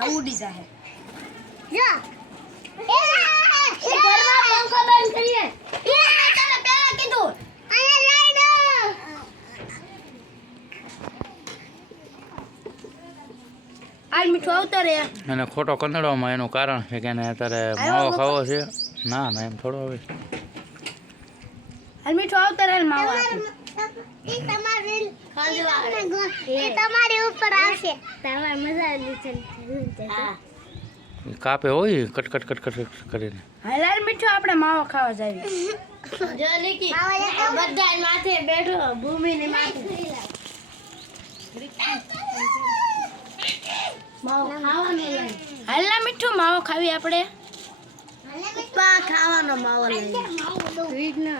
Howdy सा है या ये घर में पंखो बन गई है ये बेटा पहला कि दो आ लाइन आज मिठो उतर है मैंने खोटो कनड़ो में एनो कारण है कि ने तर मो खाओ से ना ना थोड़ो अभी आज मिठो उतर है nah, मावा કાપે હોય કટ કટ કટ કટ કરીને હલાર મીઠું આપણે માવો ખાવા જાવી જો લીકી બધા માથે બેઠો ભૂમિ ની માથે હલ્લા મીઠું માવો ખાવી આપણે ખાવાનો માવો લઈએ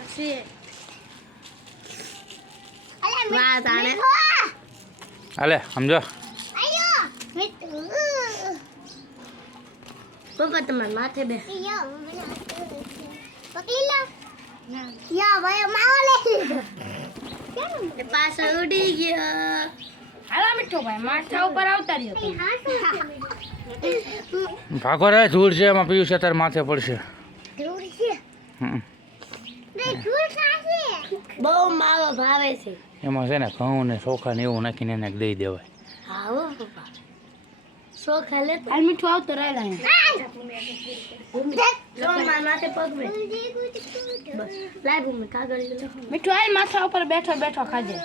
अरे समझो पापा तो मैं माथे बे या भाई मावा ले ले पास उड़ी गया हला मिठो भाई माथा ऊपर उतार दियो भागो हाँ। रे धूल से मैं पीयूं से तेरे माथे पड़ से धूल से हम्म બહુ માવો ભાવે છે એમાં છે ને ઘઉં ને ચોખા ને એવું નાખીને એને દઈ દેવાય આવો પપ્પા ચોખા લે આ મીઠું આવતો રહે લાય મીઠું આવી માથા ઉપર બેઠો બેઠો ખાજે